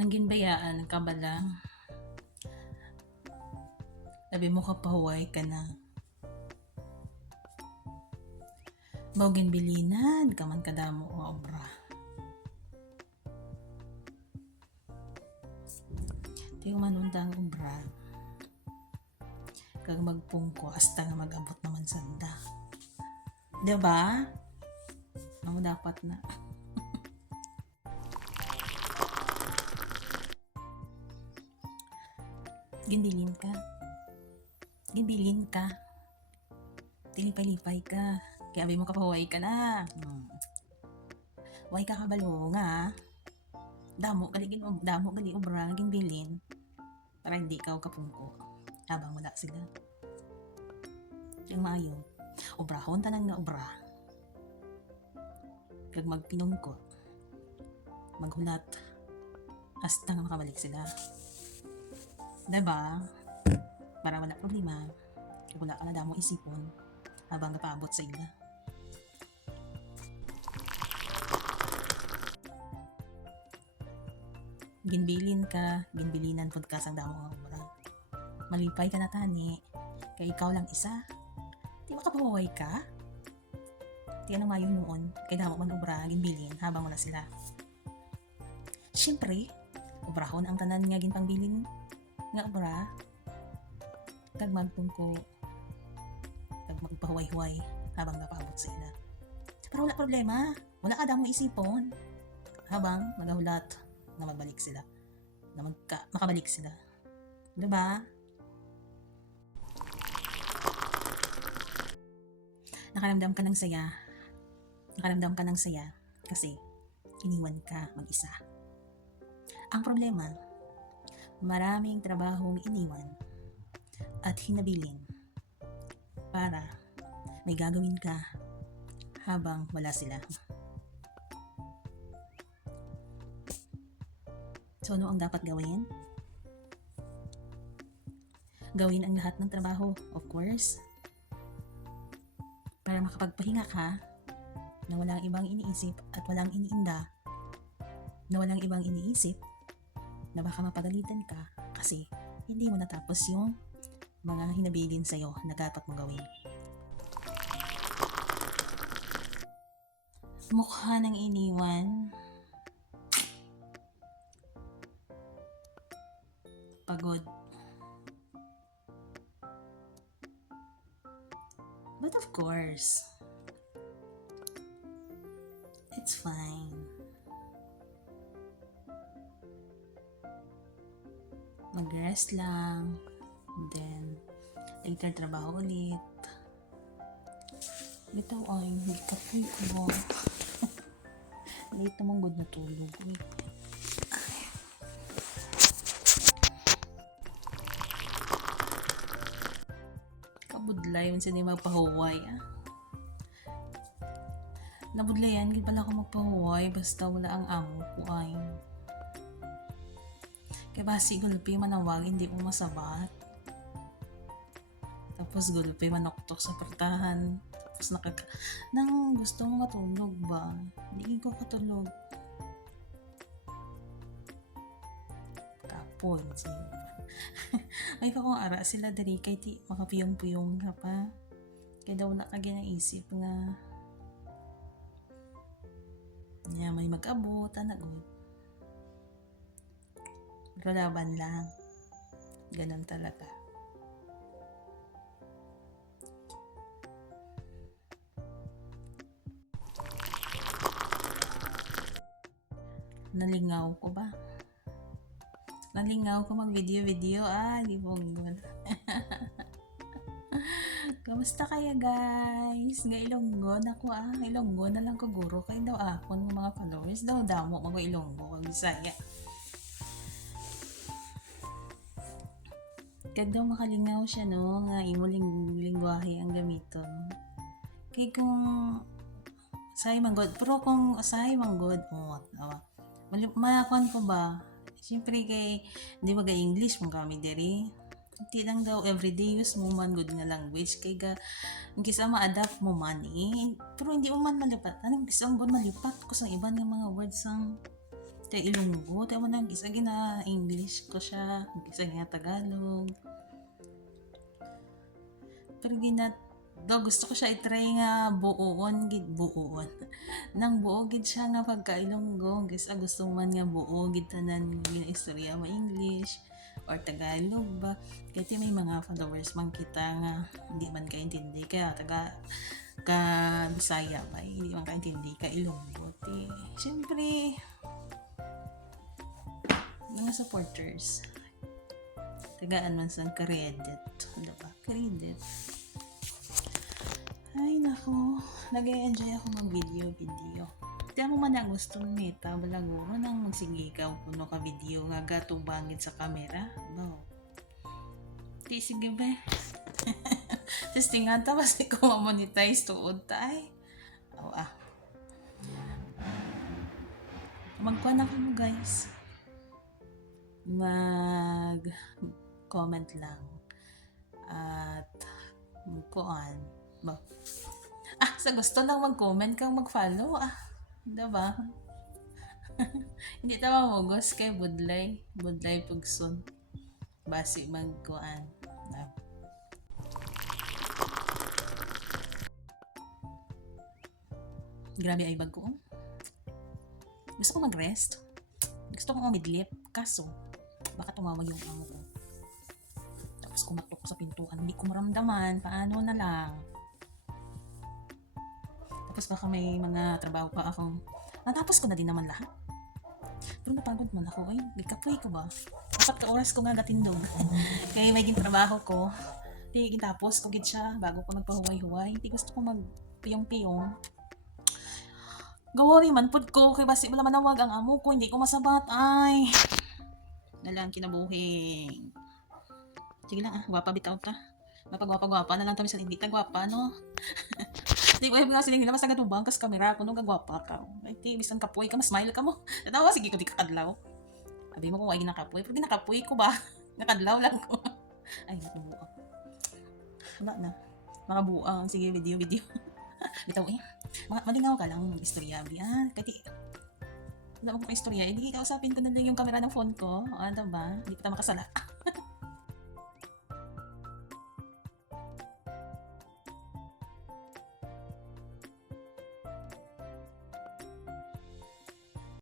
Nang ginbayaan ka ba lang? Labi mo kapahuway ka na. Mao ginbilinan ka man kadamo o obra. Tiyo manundang obra. Kag magpungko hasta nga mag-abot naman sanda. Diba? Amo dapat na. Ginbilin ka. Ginbilin ka. Tilipay-lipay ka. Kaya abi mo kapahuway ka na. Way ka kabalo nga. Damo gali obra ginbilin para hindi ka kapungko habang wala sila. Yung maayo. Obrahon tanang na obra. Kag magpinungko. Maghulat. Hasta nga makabalik sila. Diba? Para wala problema. Kag wala ka na damo isipon habang napaabot sa ila. Ginbilin ka, ginbilinan pod ka sang damo nga obra. Malipay ka na tani, kay ikaw lang isa. Di makapahuway ka? Di anong mayo noon, kay damo man obra ginbilin habang wala sila. Siyempre, obrahon ang tanan nga ginpangbilin nga obra. Kag magpungko, kag magpahuway-huway habang napaabot sa ila. Pero wala problema, wala ka damo isipon habang magahulat na magbalik sila, na makabalik sila. Diba? Nakaramdam ka ng saya. Nakaramdam ka ng saya kasi iniwan ka mag-isa. Ang problema, maraming trabahong iniwan at hinabilin para may gagawin ka habang wala sila. So, ano ang dapat gawin? Gawin ang lahat ng trabaho, of course. Para makapagpahinga ka na walang ibang iniisip at walang iniinda, na walang ibang iniisip na baka mapagalitan ka kasi hindi mo natapos yung mga hinabilin sa'yo na dapat mong gawin. Mukha ng iniwan. Pagod. But of course, it's fine. Mag-rest lang. Then, later trabaho ulit. Bitaw ay, hindi ka po. Late namang good na tulog. Wait. Kabudlay, minsan di magpahuway. Nabudlayan, hindi pala ako magpahuway basta wala ang amo ko ay. Kaya basi gulpi manawag, hindi mo masabat. Tapos gulpi manoktok sa portahan. Tapos nang gusto mo matulog ba? Hindi ko katulog. Kapon siya. Ay pa kung ara sila dari kay ti makapiyong-piyong ka pa. Kaya daw na kagi ng isip nga niya may mag-abot, anagod. Pero laban lang. Ganun talaga. Nalingaw ko ba? Nalingaw ko mag-video. Libong. Kamusta kaya guys? Nga Ilonggo na ko Ilonggo na lang ko guro kay daw akon mga followers daw damo mag Ilonggo kag Bisaya. Kag daw makalingaw siya no nga imo lingwahe ang gamiton. Kay kung say manggod pero kung say manggod mo malakon ko ba? Siyempre kay di ba English mo kami diri. Hindi lang daw everyday use mo man good nga language kay ga kisa ma-adapt mo man pero hindi mo man malipat anong gusto ang bon malipat ko sa iba ng mga words ang Tay Ilonggo, tay mo nang isa gina English ko siya, isa gina Tagalog. Pero gusto ko siya i-try nga buon nang buo gid siya nga pagka Ilonggo, gusto man nga buo gid tanan gina istorya mo English or Tagalog ba. Kaya may mga followers man kita nga hindi man kaintindi kaya ka Bisaya ba, hindi man kaintindi ka Ilonggo. Siyempre, mga supporters tagaan man sa credit, diba? Credit. Ay nako, nag-enjoy ako mag-video. Di mo man ang gusto nita, balaguro nang magsigigaw kuno ka video nga gatubangit sa camera. Wow. Di sige ba? Testingan ta kasi ko monetize tuod ta ay. Magkuha na mo guys. Mag-comment lang. At magkuhan. Sa gusto lang mag-comment kang mag-follow. Diba? Hindi tama mogos kay Budlay Pugson. Basi magkuhan. Grabe ay bag ko. Gusto ko mag-rest. Gusto ko umidlip. Kaso, baka tumawag yung amo ko. Tapos kumatok ko sa pintuan. Hindi ko maramdaman. Paano na lang. Tapos baka may mga trabaho pa akong natapos ko na din naman lahat. Pero napagod man ako. Nagkapoy ko ba? 4 oras ko nga gatindog. Kaya may trabaho ko. Hindi tapos ko gid siya bago ko magpahuway-huway. Hindi gusto ko magpiyong-piyong. Gawari man pud ko kay basi wala manawag ang amo ko, hindi ko masabat ay. Nalang kinabuhing. Sige lang gwapa bitaw ta. Mapagwapa-gwapa na lang kami sa hindi ta gwapa no. Di ko nga siling nila mas nagatubang kas kamera kuno gagwapa ka. Ay ti bisan kapoy ka mas smile ka mo. Tatawa sige ko di kakadlaw. Sabi mo kung ay ginakapoy, pag ginakapoy ko ba? Nakadlaw lang ko. Ay nabuo. Wala na. Mga buang sige video. Bitaw malingaw ka lang ng istorya biyan. Kati wala mo pa istorya, hindi kausapin ko na lang yung camera ng phone ko. Ano ba? Hindi kita makasala.